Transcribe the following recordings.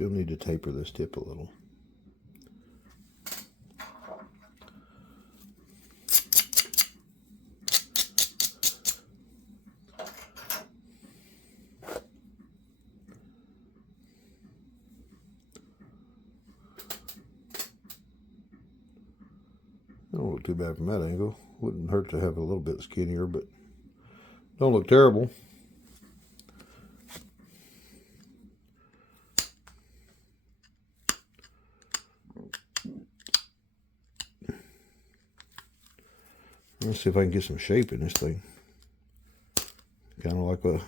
Still need to taper this tip a little. Don't look too bad from that angle. Wouldn't hurt to have a little bit skinnier, but don't look terrible. Let's see if I can get some shape in this thing. Kind of like a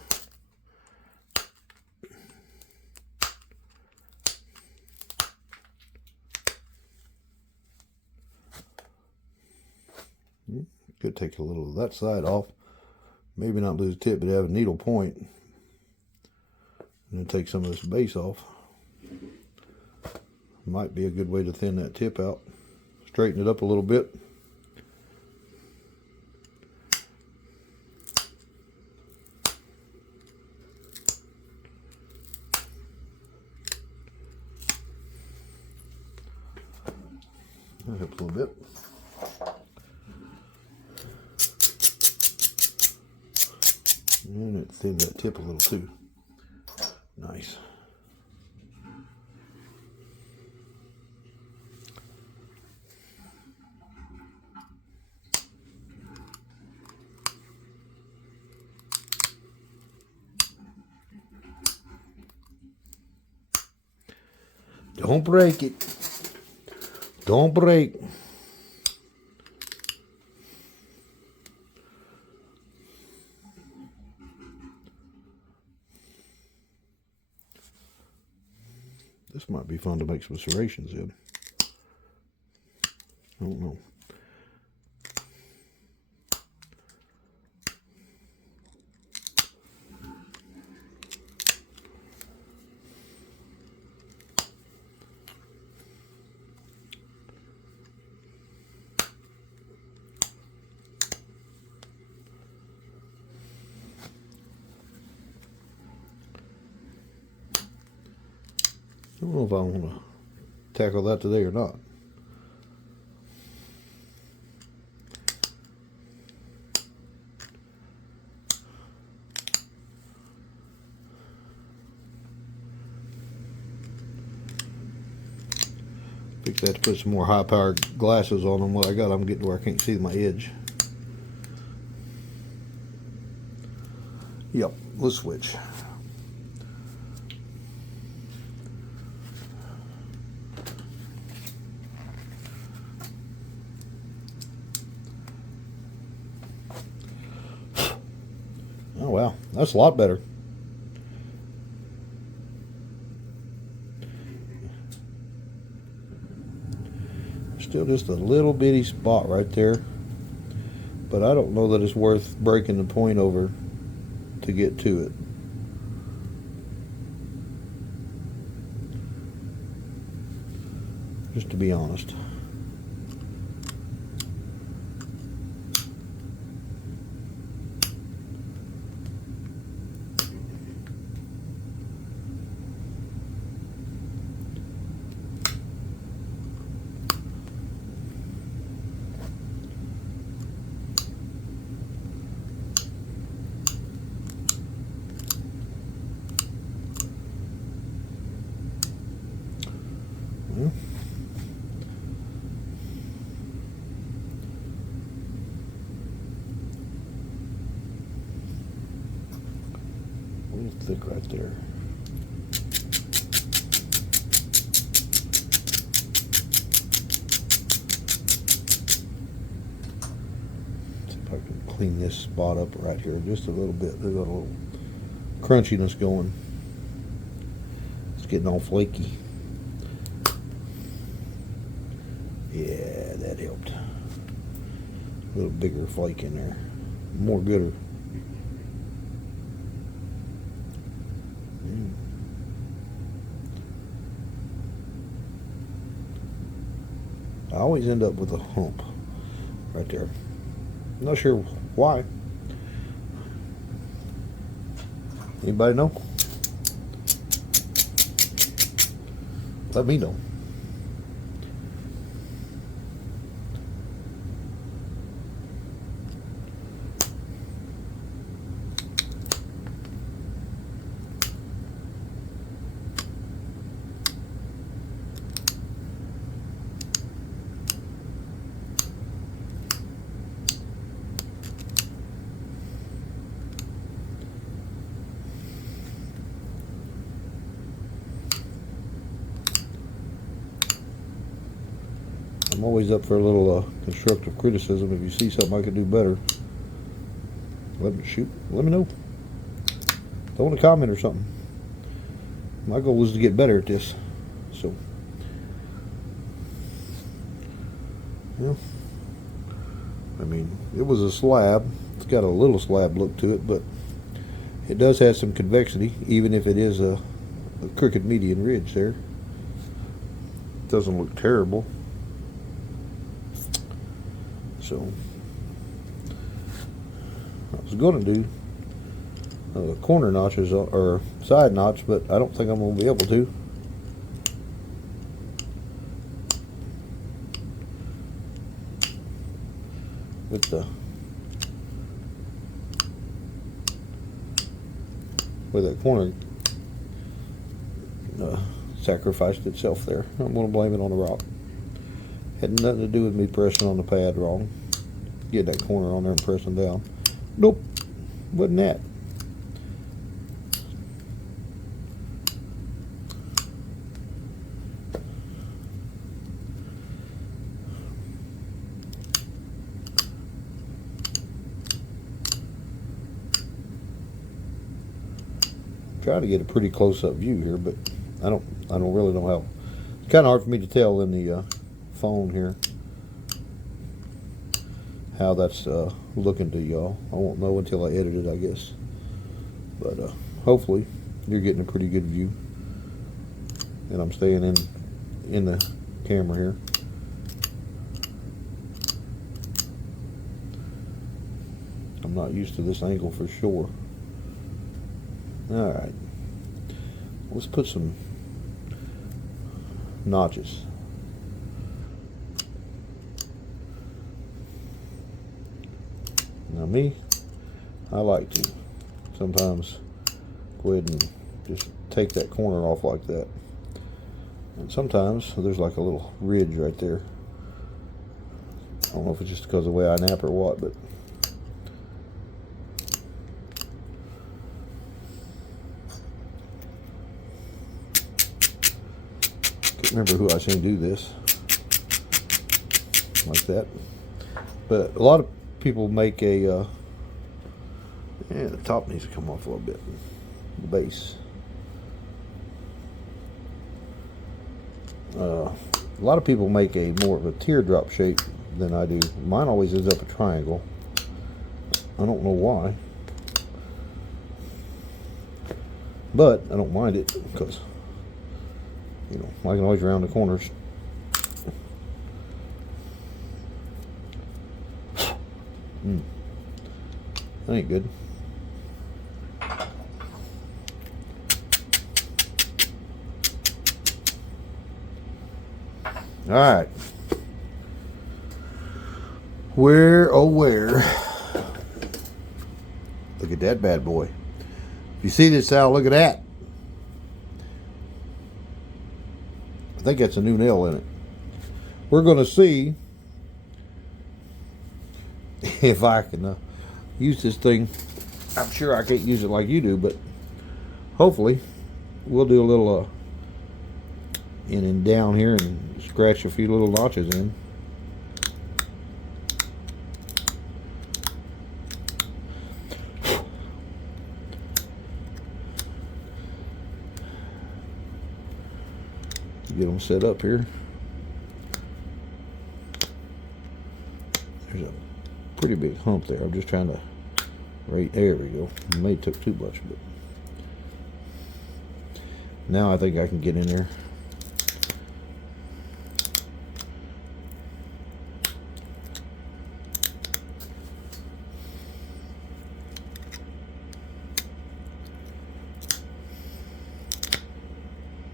could take a little of that side off. Maybe not lose the tip, but have a needle point. And then take some of this base off. Might be a good way to thin that tip out. Straighten it up a little bit. That helps a little bit. And it thins that tip a little too. Nice. Don't break it. Don't break. This might be fun to make some serrations in. I don't know. I don't know if I want to tackle that today or not. Fix that to put some more high-powered glasses on them. What I got, I'm getting to where I can't see my edge. Yep, let's switch. Oh wow, that's a lot better. Still just a little bitty spot right there, but I don't know that it's worth breaking the point over to get to it. Just to be honest. A little thick right there. See if I can clean this spot up right here just a little bit. There's a little crunchiness going. It's getting all flaky. Yeah, that helped. A little bigger flake in there. More gooder. I always end up with a hump right there. I'm not sure why. Anybody know? let me know. I'm always up for a little constructive criticism. If you see something I could do better, let me know. Throw in a comment or something. My goal is to get better at this. So, yeah. I mean, it was a slab. It's got a little slab look to it, but it does have some convexity, even if it is a crooked median ridge there. It doesn't look terrible. So, I was going to do corner notches or side notch, but I don't think I'm going to be able to. With that corner sacrificed itself there. I'm going to blame it on the rock. Had nothing to do with me pressing on the pad wrong. Get that corner on there and pressing down. Nope, wasn't that. Try to get a pretty close-up view here, but I don't really know how. It's kind of hard for me to tell in the phone here how that's looking to y'all. I won't know until I edit it, I guess. But hopefully you're getting a pretty good view, and I'm staying in the camera here. I'm not used to this angle for sure. All right, let's put some notches. Now me, I like to sometimes go ahead and just take that corner off like that. And sometimes there's like a little ridge right there. I don't know if it's just because of the way I nap or what, but can't remember who I seen do this like that. But a lot of people make a the top needs to come off a little bit, the base. A lot of people make a more of a teardrop shape than I do. Mine always ends up a triangle. I don't know why, but I don't mind it because, you know, I can always round the corners. That ain't good. All right. Where, oh where? Look at that bad boy. You see this, Sal? Look at that. I think that's a new nail in it. We're going to see if I can use this thing. I'm sure I can't use it like you do, but hopefully we'll do a little in and down here and scratch a few little notches in. Get them set up here. There's a pretty big hump there. I'm just trying to, right there we go. May have took too much, but now I think I can get in there.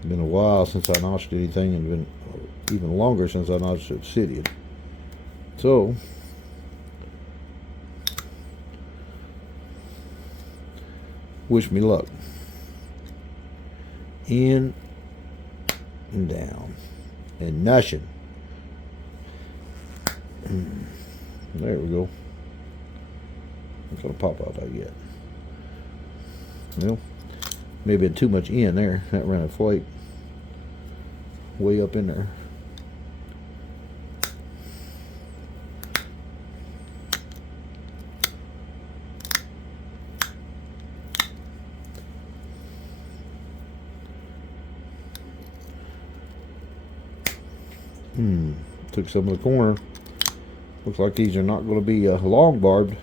Been a while since I notched anything, and been even longer since I notched Obsidian. So, wish me luck. In and down and nothing. There we go. Not gonna pop out that yet. Well, maybe had too much in there. That ran a flake way up in there. Took some of the corner. Looks like these are not going to be long barbed.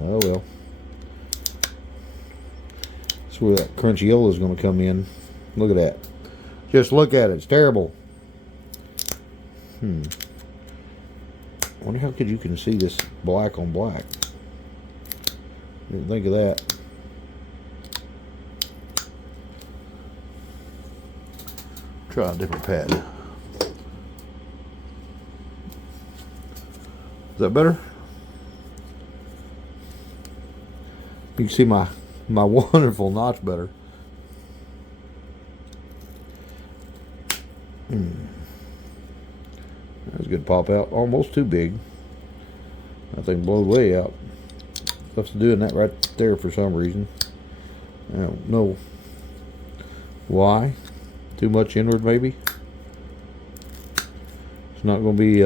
Oh well. That's where that crunchyiola is going to come in. Look at that. Just look at it. It's terrible. I wonder how you can see this black on black. Didn't think of that. Try a different pad. Is that better? You can see my wonderful notch better. That's a good pop out. Almost too big. That thing blows way out. Stuff's doing that right there for some reason. I don't know why. Too much inward, maybe. It's not going to be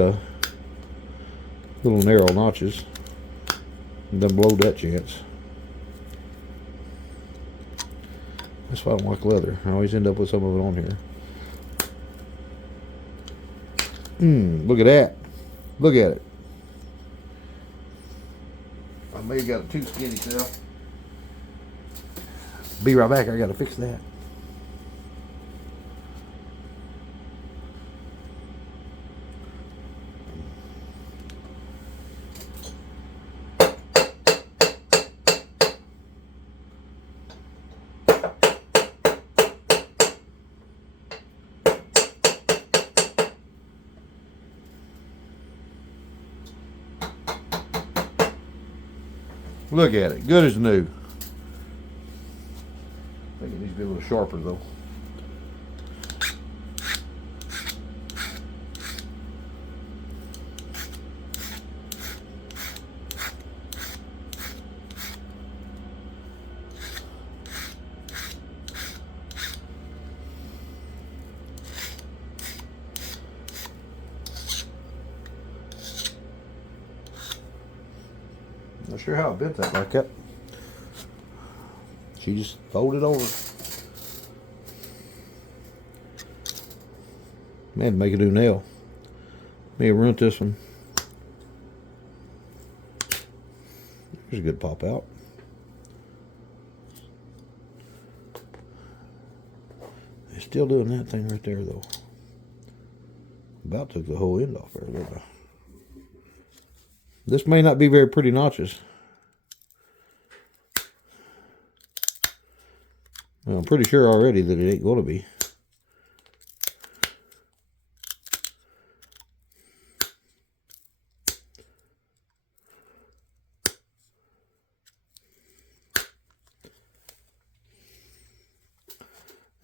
little narrow notches. Then blow that chance. That's why I don't like leather. I always end up with some of it on here. Look at that. Look at it. I may have got it too skinny now. Be right back. I got to fix that. Look at it, good as new. I think it needs to be a little sharper though. Not sure how I bent that like that. She just folded over. Man, make a new nail. May have ruined this one. There's a good pop out. They're still doing that thing right there though. About took the whole end off there, didn't I? This may not be very pretty notches. Well, I'm pretty sure already that it ain't going to be.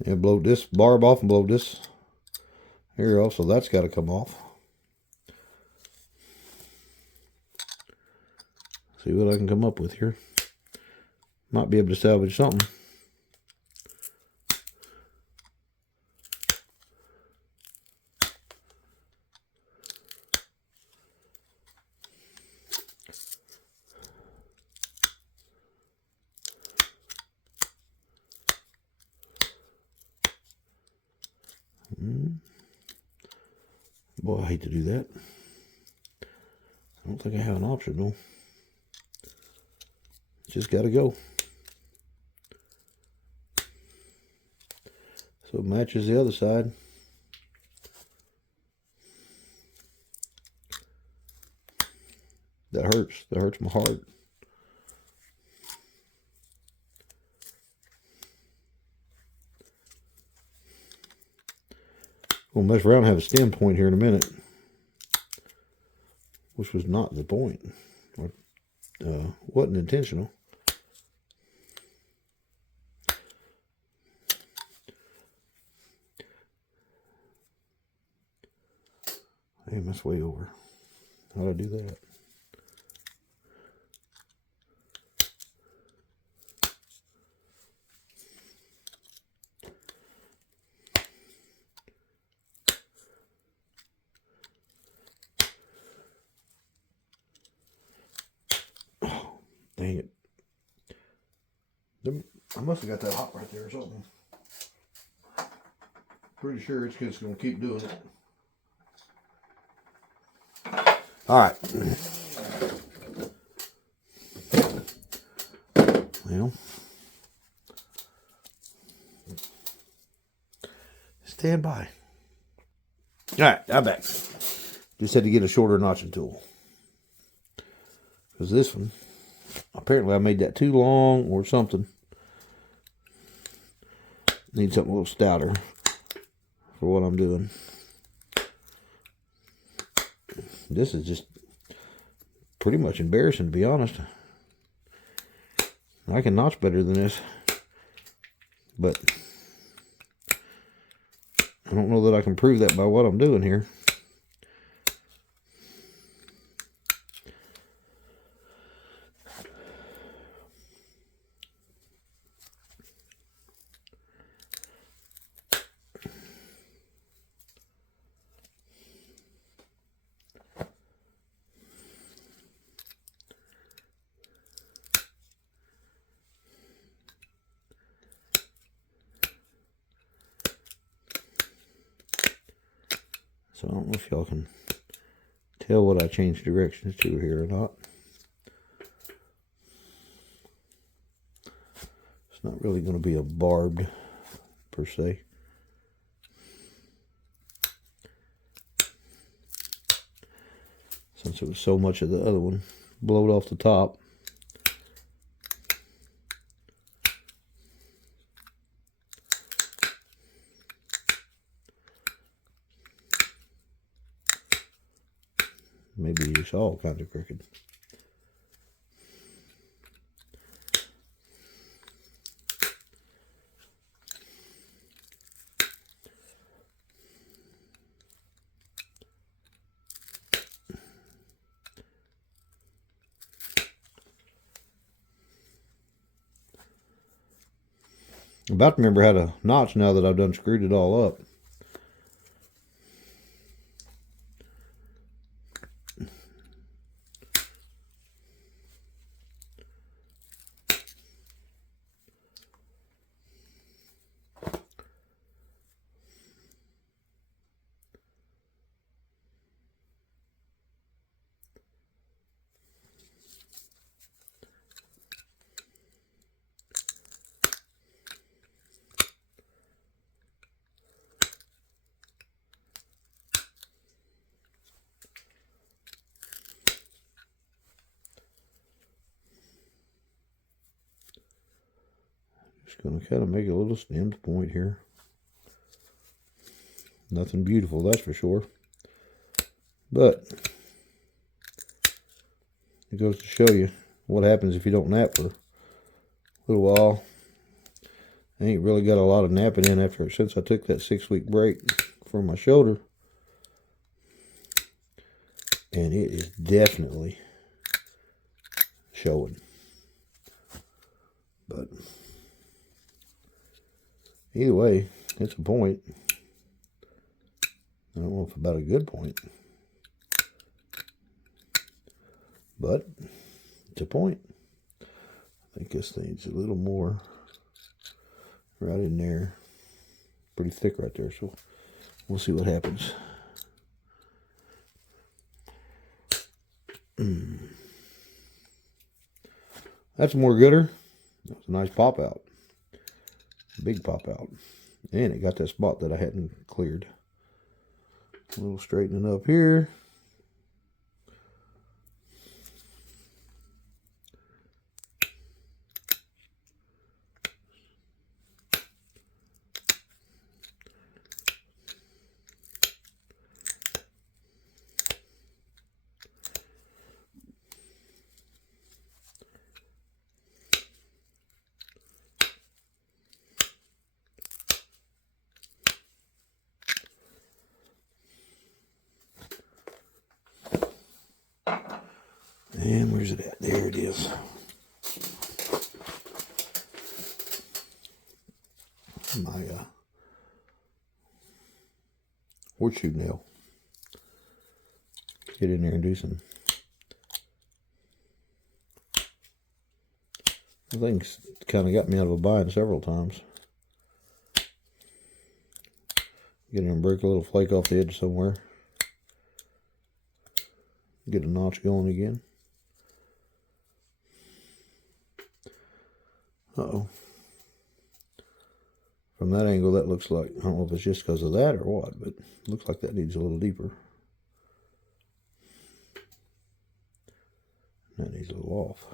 Yeah, blow this barb off and blow this here off, so that's got to come off. See what I can come up with here. Might be able to salvage something. Boy, I hate to do that. I don't think I have an option though. Just gotta go. So it matches the other side. That hurts. That hurts my heart. We'll mess around and have a stem point here in a minute, which was not the point, or wasn't intentional. Damn, that's way over. How'd I do that? Oh, dang it. I must have got that hot right there or something. Pretty sure it's just going to keep doing it. All right. Well, stand by. All right, I'm back. Just had to get a shorter notching tool. Because this one, apparently I made that too long or something. Need something a little stouter for what I'm doing. This is just pretty much embarrassing, to be honest. I can notch better than this, but I don't know that I can prove that by what I'm doing here. So I don't know if y'all can tell what I changed directions to here or not. It's not really going to be a barbed per se. Since it was so much of the other one blowed off the top. Maybe it's all kind of crooked. I'm about to remember how to notch now that I've done screwed it all up. Just going to kind of make a little stemmed point here. Nothing beautiful, that's for sure. But it goes to show you what happens if you don't nap for a little while. I ain't really got a lot of napping in since I took that 6-week break from my shoulder. And it is definitely showing. But either way, it's a point. I don't know if about a good point. But it's a point. I think this thing's a little more right in there. Pretty thick right there, so we'll see what happens. That's more gooder. That was a nice pop out. Big pop out. And it got that spot that I hadn't cleared. A little straightening up here. And where's it at? There it is. My horseshoe nail. Get in there and do some. The thing's kind of got me out of a bind several times. Get in and break a little flake off the edge somewhere. Get a notch going again. Uh-oh. From that angle, that looks like, I don't know if it's just because of that or what, but it looks like that needs a little deeper. That needs a little off.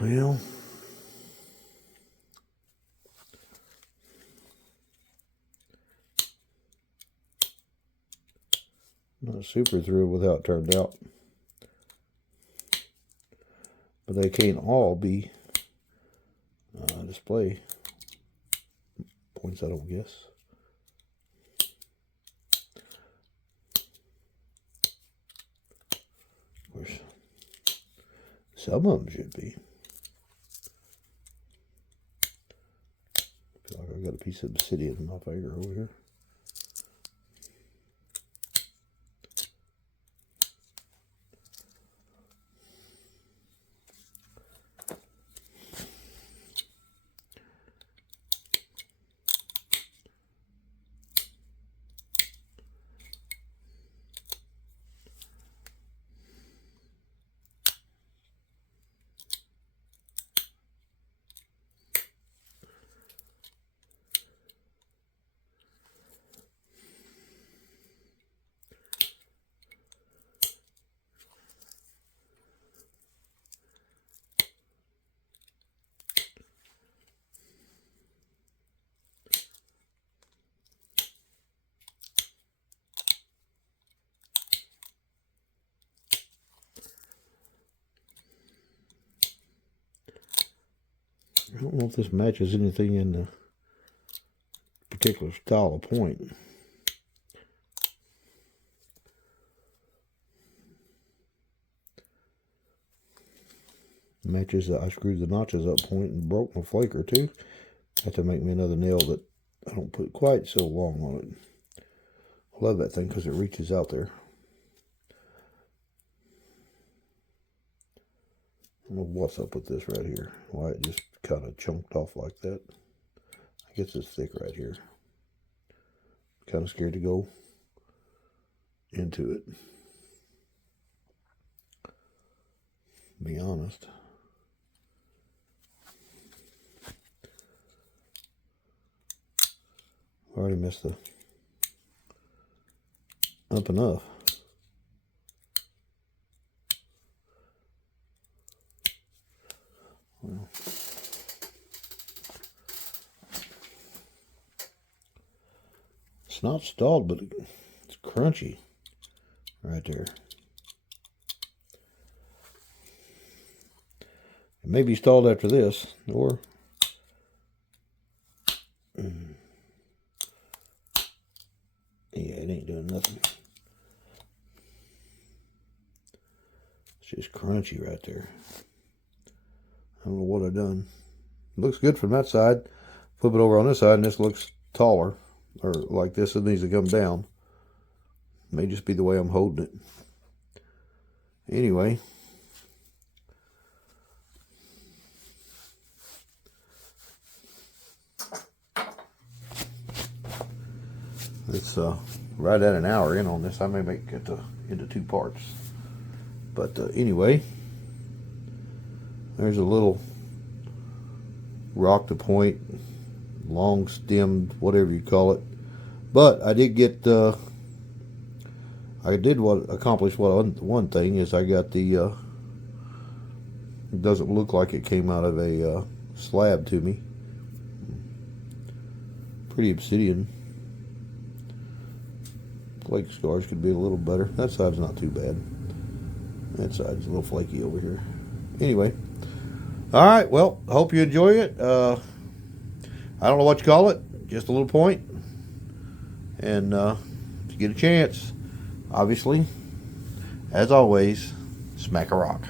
Well, not super thrilled with how it turned out. But they can't all be display points, I don't guess. Of course, some of them should be. I feel like I got a piece of obsidian in my finger over here. I don't know if this matches anything in the particular style of point. Matches that I screwed the notches up point and broke my flake or two. Have to make me another nail that I don't put quite so long on it. I love that thing because it reaches out there. I don't know what's up with this right here. Why it just kind of chunked off like that. It gets this thick right here. Kind of scared to go into it. To be honest. I've already missed the up enough. Well, it's not stalled, but it's crunchy right there. It may be stalled after this, or yeah, it ain't doing nothing. It's just crunchy right there. I don't know what I've done. It looks good from that side. Flip it over on this side, and this looks taller, or like this. It needs to come down. May just be the way I'm holding it. Anyway. It's right at an hour in on this. I may make it into 2 parts. But anyway, there's a little rock to point, long stemmed, whatever you call it. But I did get, accomplish one thing is I got the, it doesn't look like it came out of a slab to me. Pretty obsidian. Flake scars could be a little better. That side's not too bad. That side's a little flaky over here. Anyway. Alright, well, hope you enjoy it. I don't know what you call it. Just a little point. And if you get a chance, obviously, as always, smack a rock.